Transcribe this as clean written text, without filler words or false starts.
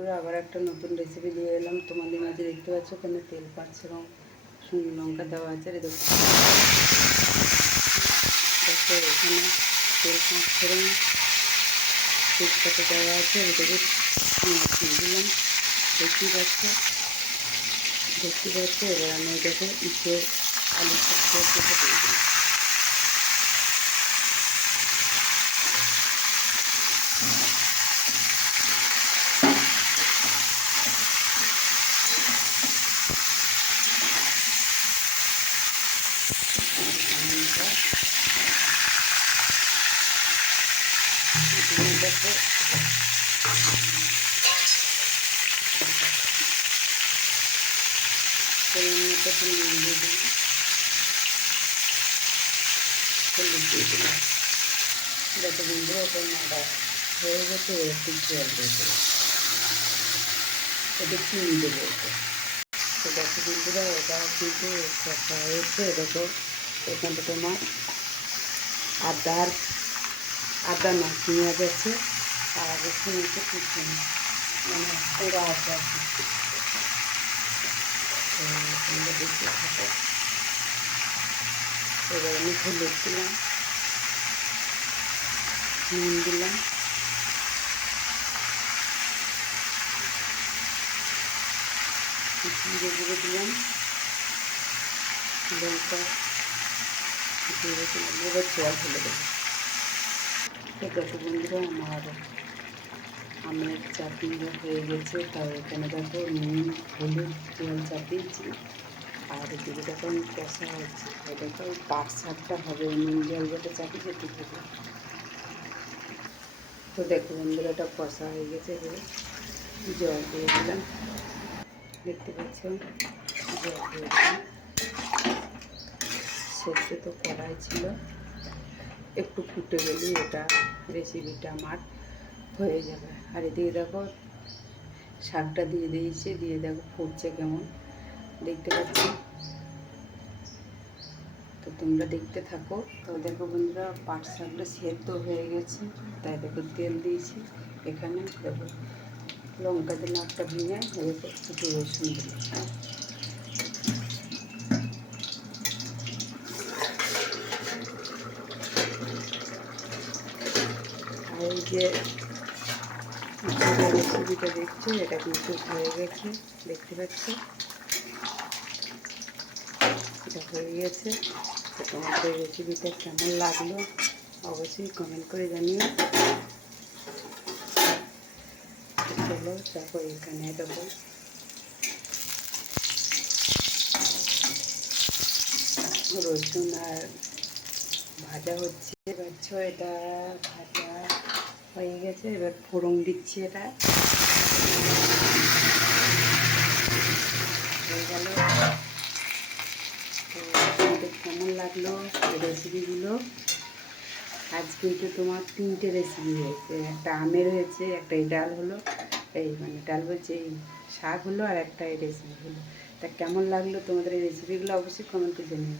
বন্ধুরা, আবার একটা নতুন রেসিপি নিয়ে এলাম তোমাদের মাঝে। দেখতে পাচ্ছ এখানে তেল পাচ্ছে এবং শুকনো লঙ্কা দেওয়া আছে। দেখো এখানে তেল পাঁচছে তেজপাতা দেওয়া আছে। এটাকে দিলাম, দেখতে পাচ্ছ। এবার আমি এটাকে আলু দিয়ে দিলাম। দেখো মতো নুন দিয়ে দিলাম, হলুদ দিয়ে দিলাম। দেখো বন্ধুরা, ওটা নাড়া হয়ে গেছে। একটু জল দিয়ে দিলাম, এটা চিনি দেবো। তো দেখো বন্ধুরা, এটা কিন্তু কষা হয়েছে। দেখো এখানটা তোমার আদা না পেঁয়াজ আছে আর রসুন আছে কুচি, মানে ওরা আদা আছে। তোমরা দেখতে থাকো। এবার আমি হলুদ দিলাম, নুন দিলাম, জিরে গুঁড়ো দিলাম, লঙ্কা জিরে দিলাম। এবার জল ঢেলে দেবো। তো দেখো বন্ধুরা, আমার আমের চাটনি হয়ে গেছে। তাই এখানে দেখো নুন হলুদ জল চাপিয়েছি। আর এদিকে দেখো আমি কষা হচ্ছে। দেখো ওই পাট শাকটা হবে, নুন জল যেটা চাপিয়েছে ঠিক হবে। তো দেখো বন্ধুরা, এটা কষা হয়ে গেছে। এবারে জল দিয়ে দিলাম, দেখতে পাচ্ছ জল দিয়ে দিলাম। সেদ্ধ তো কড়াই ছিল, একটু ফুটে গেলেই এটা রেসিপিটা আমার হয়ে যাবে। আর এদিকে দেখো শাকটা দিয়ে দিয়েছি, দিয়ে দেখো ফুটছে কেমন, দেখতে পাচ্ছ। তো তোমরা দেখতে থাকো। তো দেখো বন্ধুরা, পাট শাকটা সেদ্ধ হয়ে গেছে। তাই দেখো তেল দিয়েছি এখানে। দেখো লঙ্কা দিলাম একটা ভেঙে, দেখো একটু রসুন দিলাম। আর এই যে রেসিপিটা দেখছো, এটা কিন্তু হয়ে গেছে, দেখতে পাচ্ছ এটা হয়ে গেছে। তো তোমাদের রেসিপিটা কেমন লাগলো অবশ্যই কমেন্ট করে জানিও। চলো দেখো এখানে দেখো রসুন আর ভাজা হচ্ছে। পাচ্ছ এটা ভাজা হয়ে গেছে। এবার ফোড়ন দিচ্ছি, এটা হয়ে গেল। তো তোমাদের কেমন লাগলো এই রেসিপিগুলো? আজকে তো তোমার 3টে রেসিপি হয়েছে। একটা আমের হয়েছে, একটা এই ডাল হলো, এই মানে ডাল বলছে এই শাক হলো, আর একটা এই রেসিপি হলো। তা কেমন লাগলো তোমাদের এই রেসিপিগুলো অবশ্যই কমেন্ট করে জানিও।